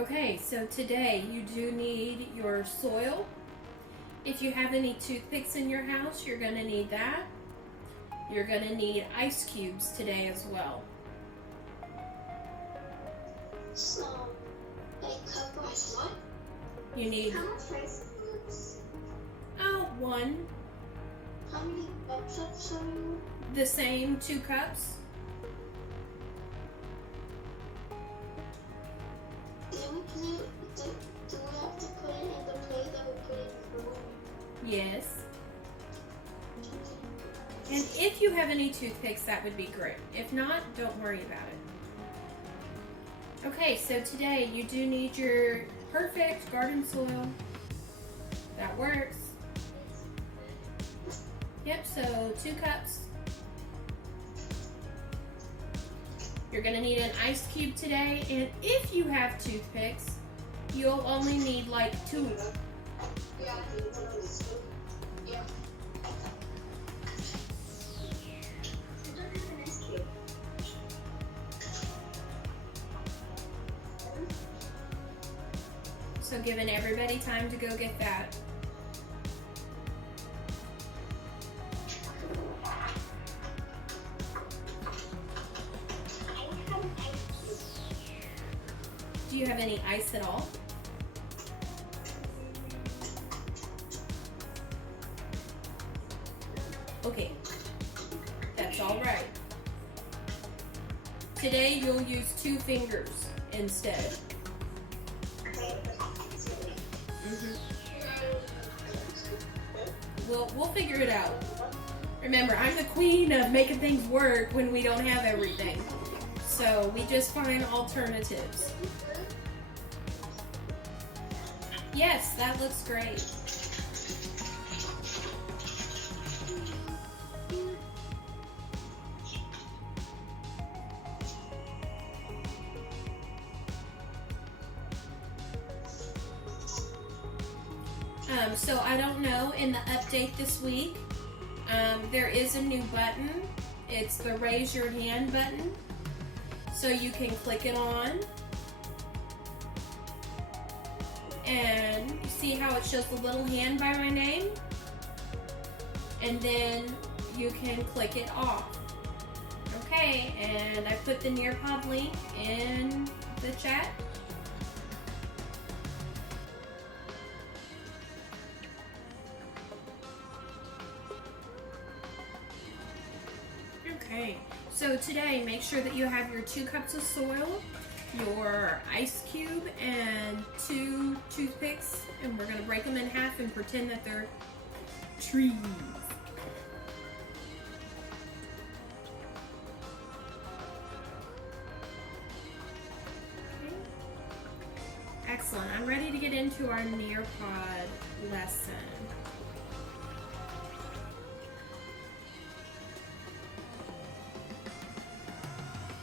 Okay, so today you do need your soil. If you have any toothpicks in your house, you're going to need that. You're going to need ice cubes today as well. So, like cups what? You need How much ice cubes? one. How many cups are you? The same 2 cups. Do we have to put it in the plate that we put it before? Yes. And if you have any toothpicks, that would be great. If not, don't worry about it. Okay, so today you do need your perfect garden soil. That works. Yep, so 2 cups. You're gonna need an ice cube today, and if you have toothpicks, you'll only need like 2. Yeah. Yeah. So giving everybody time to go get that. Do you have any ice at all? Okay, that's all right. Today you'll use 2 fingers instead. We'll figure it out. Remember, I'm the queen of making things work when we don't have everything. So we just find alternatives. Yes, that looks great. So I don't know, in the update this week, there is a new button. It's the raise your hand button. So you can click it on. And you see how it shows the little hand by my name? And then you can click it off. Okay, and I put the Nearpod link in the chat. Okay, so today make sure that you have your 2 cups of soil, your ice cube, and 2 toothpicks, and we're gonna break them in half and pretend that they're trees. Okay. Excellent, I'm ready to get into our Nearpod lesson.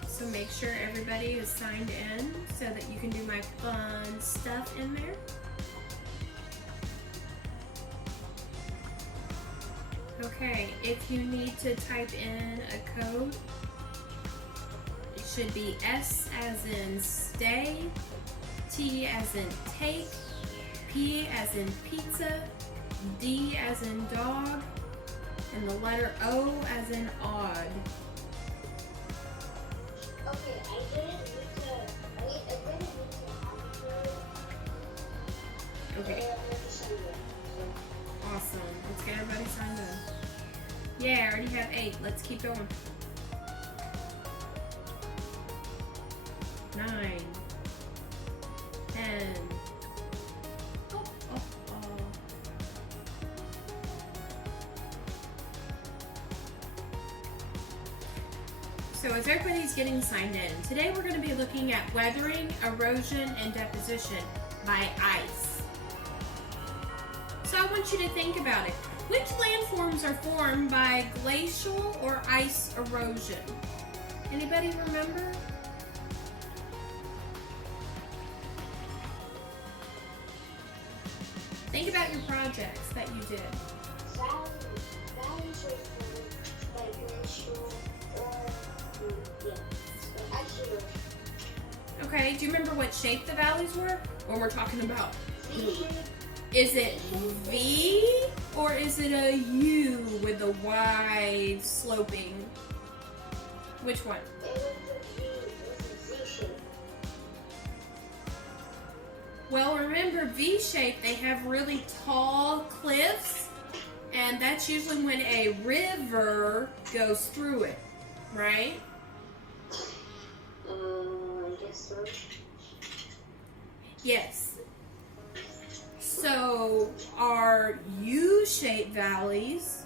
So make sure everybody is signed in so that you can do my fun stuff in there. Okay, if you need to type in a code, it should be S as in stay, T as in take, P as in pizza, D as in dog, and the letter O as in odd. Okay, I didn't need to Okay. Awesome. Let's get everybody signed up. Yeah, I already have 8. Let's keep going. 9. 10. Oh. So as everybody's getting signed in, today we're going to be looking at weathering, erosion, and deposition by ice. So I want you to think about it. Which landforms are formed by glacial or ice erosion? Anybody remember? Think about your projects that you did. Valleys are formed by glacial or ice erosion. Okay, do you remember what shape the valleys were? When we're talking about, V-shape. is it V or is it a U with the wide sloping? Which one? It was a V. It was a Z-shape. Well, remember V shape, they have really tall cliffs, and that's usually when a river goes through it, right? I guess so. Yes. So are U-shaped valleys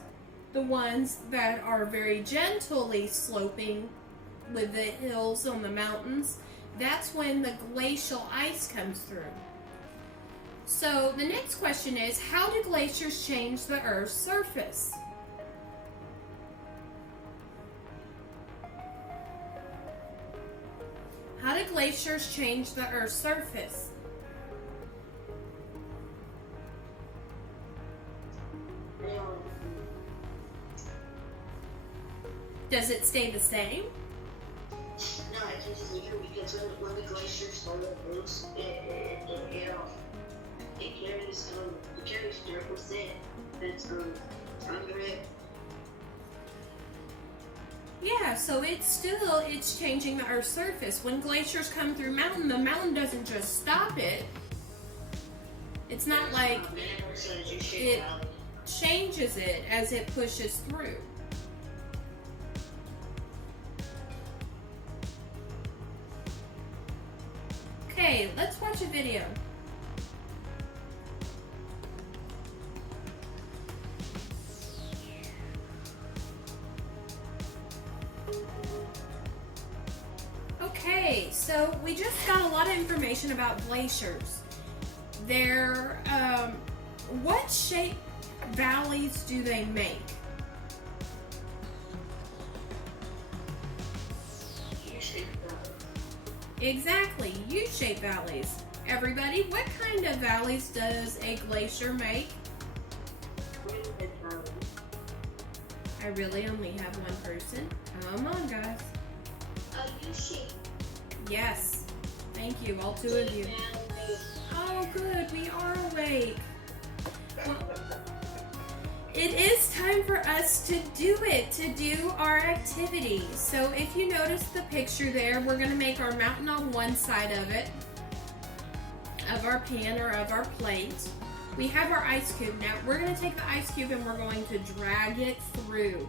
the ones that are very gently sloping with the hills on the mountains? That's when the glacial ice comes through. So the next question is, how do glaciers change the Earth's surface? How do glaciers change the Earth's surface? Does it stay the same? No, I think it's weaker because when the glaciers start to move, it carries dirt with it that's under it. Yeah, so it's changing the Earth's surface. When glaciers come through the mountain doesn't just stop it. It's not like it changes it as it pushes through. Okay, let's watch a video. Okay, so we just got a lot of information about glaciers. They're, what shape valleys do they make? Exactly, U-shaped valleys. Everybody, what kind of valleys does a glacier make? I really only have one person. Come on, guys. A U-shape. Yes. Thank you, all two of you. Oh, good, we are awake. Well, it is time for us to do our activity. So if you notice the picture there, we're going to make our mountain on one side of it, of our pan or of our plate. We have our ice cube. Now we're going to take the ice cube and we're going to drag it through.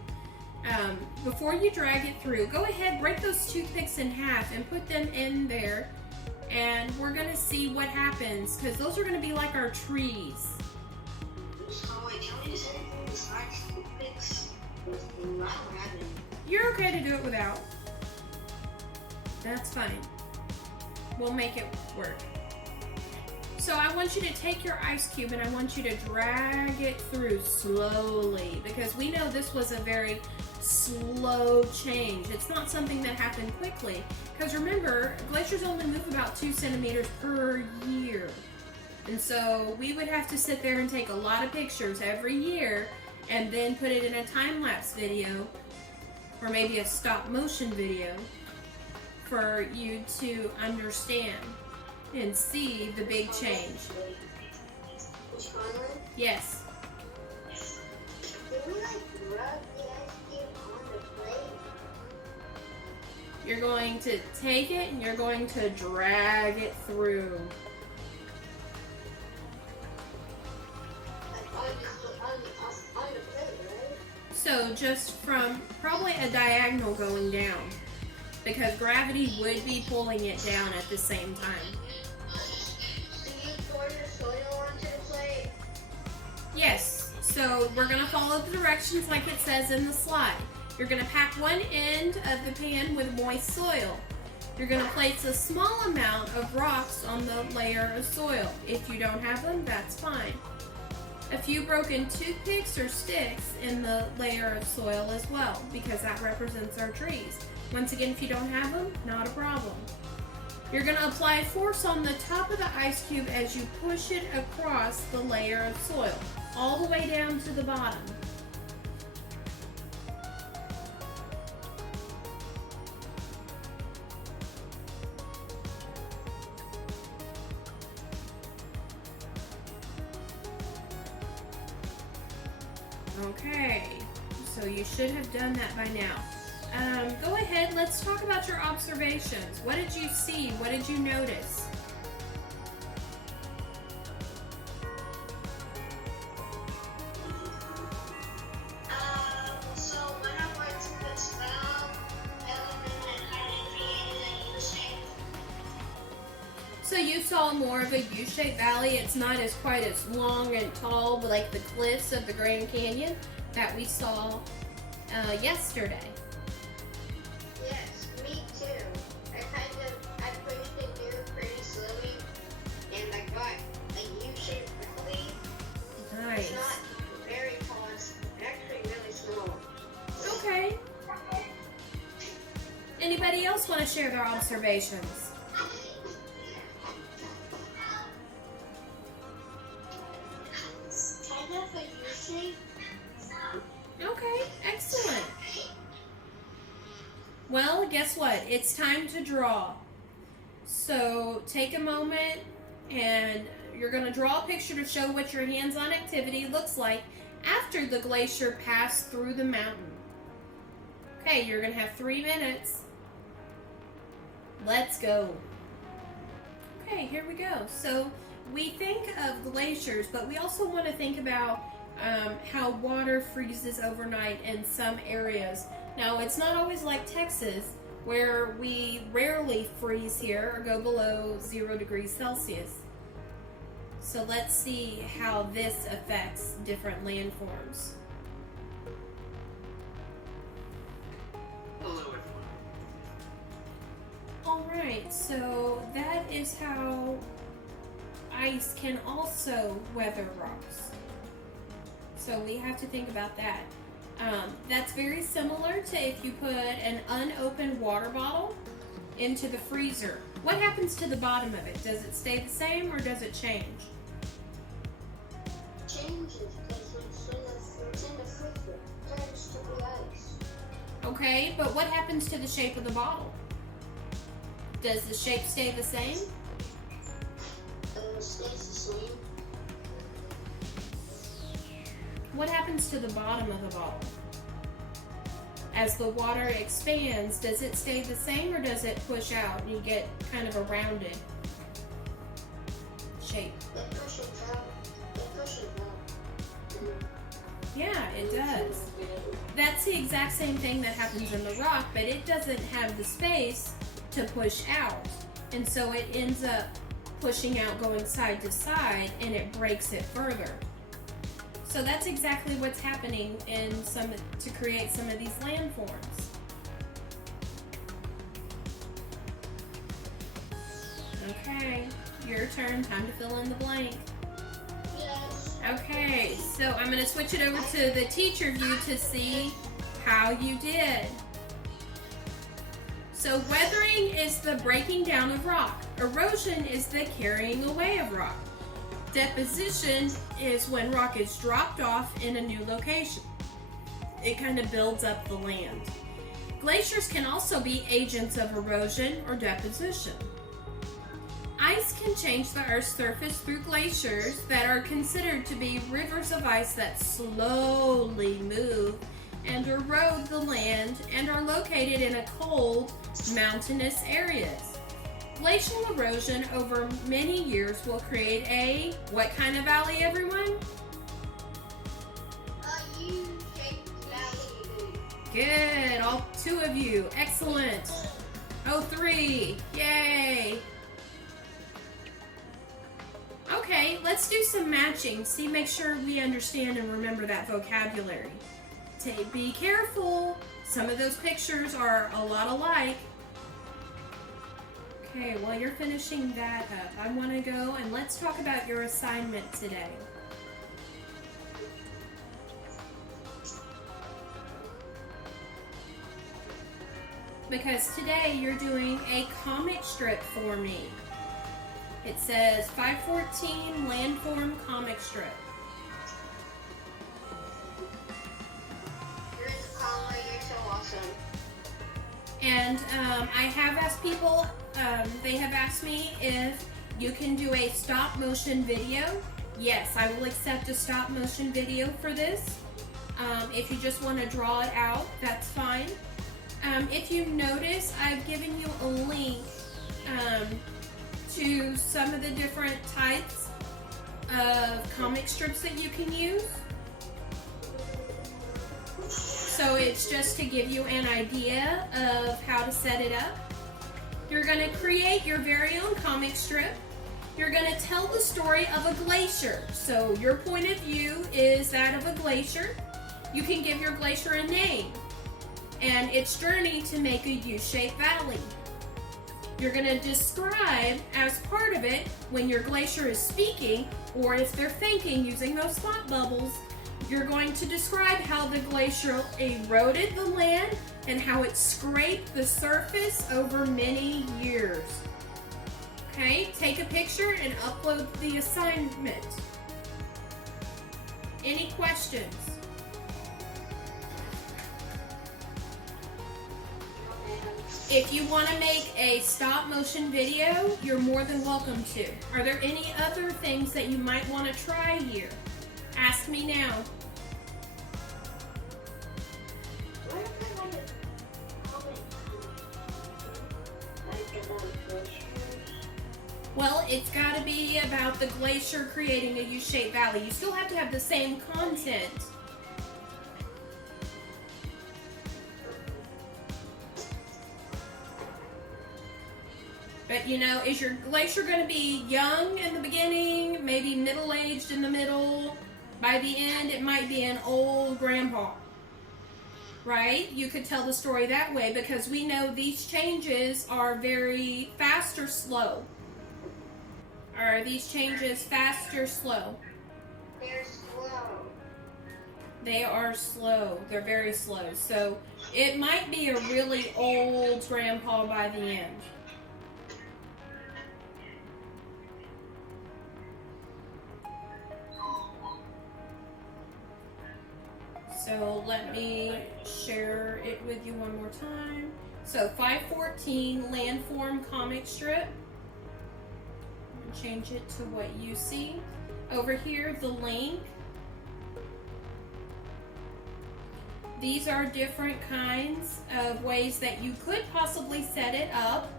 Before you drag it through, go ahead, break those toothpicks in half and put them in there, and we're going to see what happens, because those are going to be like our trees. You're okay to do it without. That's fine. We'll make it work. So I want you to take your ice cube and I want you to drag it through slowly, because we know this was a very slow change. It's not something that happened quickly, because remember, glaciers only move about 2 centimeters per year. And so we would have to sit there and take a lot of pictures every year and then put it in a time-lapse video or maybe a stop-motion video for you to understand and see the big change. Yes. You're going to take it and you're going to drag it through. So just from probably a diagonal going down, because gravity would be pulling it down at the same time. Do you pour your soil onto the plate? Yes, so we're going to follow the directions like it says in the slide. You're going to pack one end of the pan with moist soil. You're going to place a small amount of rocks on the layer of soil. If you don't have them, that's fine. A few broken toothpicks or sticks in the layer of soil as well, because that represents our trees. Once again, if you don't have them, not a problem. You're going to apply force on the top of the ice cube as you push it across the layer of soil, all the way down to the bottom. Okay, so you should have done that by now. Go ahead, let's talk about your observations. What did you see? What did you notice? So when I went to this valve, element and how it created a U-shape. So you saw more of a U-shaped valley. It's not as quite as long and tall, but like the cliffs of the Grand Canyon that we saw yesterday. Yes, me too. I pushed it through pretty slowly, and I got a U-shaped valley. Nice. It's not very tall, it's actually really small. Okay. Anybody else want to share their observations? Kind of a U-shape. Okay, excellent. Well, guess what? It's time to draw. So take a moment and you're going to draw a picture to show what your hands-on activity looks like after the glacier passed through the mountain. Okay, you're going to have 3 minutes. Let's go. Okay, here we go. So we think of glaciers, but we also want to think about how water freezes overnight in some areas. Now, it's not always like Texas, where we rarely freeze here or go below 0 degrees Celsius. So let's see how this affects different landforms. Hello, everyone. Alright, so that is how ice can also weather rocks. So we have to think about that. That's very similar to if you put an unopened water bottle into the freezer. What happens to the bottom of it? Does it stay the same or does it change? Changes because it's in the freezer. Turns to the ice. Okay, but what happens to the shape of the bottle? Does the shape stay the same? Stays the same. What happens to the bottom of the bottle? As the water expands, does it stay the same or does it push out and you get kind of a rounded shape? It pushes out. It pushes out. Yeah, it does. That's the exact same thing that happens in the rock, but it doesn't have the space to push out. And so it ends up pushing out, going side to side, and it breaks it further. So that's exactly what's happening to create some of these landforms. Okay, your turn. Time to fill in the blank. Yes. Okay, so I'm going to switch it over to the teacher view to see how you did. So weathering is the breaking down of rock. Erosion is the carrying away of rock. Deposition is when rock is dropped off in a new location. It kind of builds up the land. Glaciers can also be agents of erosion or deposition. Ice can change the Earth's surface through glaciers that are considered to be rivers of ice that slowly move and erode the land and are located in a cold, mountainous areas. Glacial erosion over many years will create a, what kind of valley, everyone? A U-shaped valley. Good, all 2 of you, excellent. Oh, 3, yay. Okay, let's do some matching. See, make sure we understand and remember that vocabulary. Be careful, some of those pictures are a lot alike. Okay, while you're finishing that up, I want to go and let's talk about your assignment today. Because today you're doing a comic strip for me. It says 514 Landform Comic Strip. You're in the Conway, you're so awesome. And I have asked people, they have asked me if you can do a stop motion video. Yes, I will accept a stop motion video for this. If you just want to draw it out, that's fine. If you notice, I've given you a link to some of the different types of comic strips that you can use. So it's just to give you an idea of how to set it up. You're going to create your very own comic strip. You're going to tell the story of a glacier. So your point of view is that of a glacier. You can give your glacier a name and its journey to make a U-shaped valley. You're going to describe as part of it when your glacier is speaking, or if they're thinking using those thought bubbles, you're going to describe how the glacier eroded the land and how it scraped the surface over many years. Okay, take a picture and upload the assignment. Any questions? If you want to make a stop motion video, you're more than welcome to. Are there any other things that you might want to try here? Ask me now. Well, it's got to be about the glacier creating a U-shaped valley. You still have to have the same content. But you know, is your glacier going to be young in the beginning, maybe middle-aged in the middle? By the end, it might be an old grandpa, right? You could tell the story that way because we know these changes are very fast or slow. Are these changes fast or slow? They're slow. They are slow. They're very slow. So it might be a really old grandpa by the end. So let me share it with you one more time. So 514 landform comic strip. Change it to what you see. Over here, the link. These are different kinds of ways that you could possibly set it up.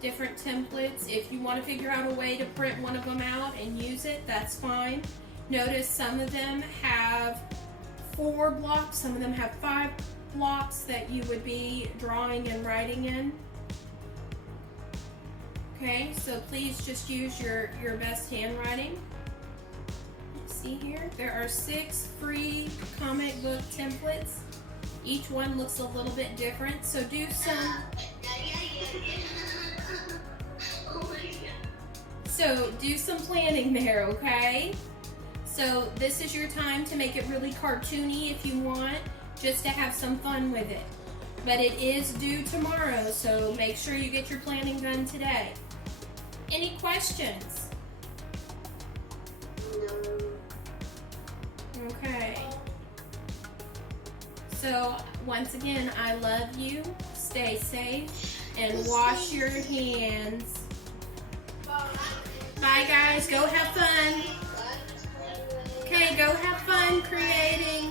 Different templates. If you want to figure out a way to print one of them out and use it, that's fine. Notice some of them have 4 blocks, some of them have 5 blocks that you would be drawing and writing in. Okay, so please just use your best handwriting. See here, there are 6 free comic book templates. Each one looks a little bit different, so do some. So do some planning there, okay? So this is your time to make it really cartoony if you want, just to have some fun with it. But it is due tomorrow, so make sure you get your planning done today. Any questions? Okay. So once again, I love you. Stay safe and wash your hands. Bye guys, go have fun. Okay, go have fun creating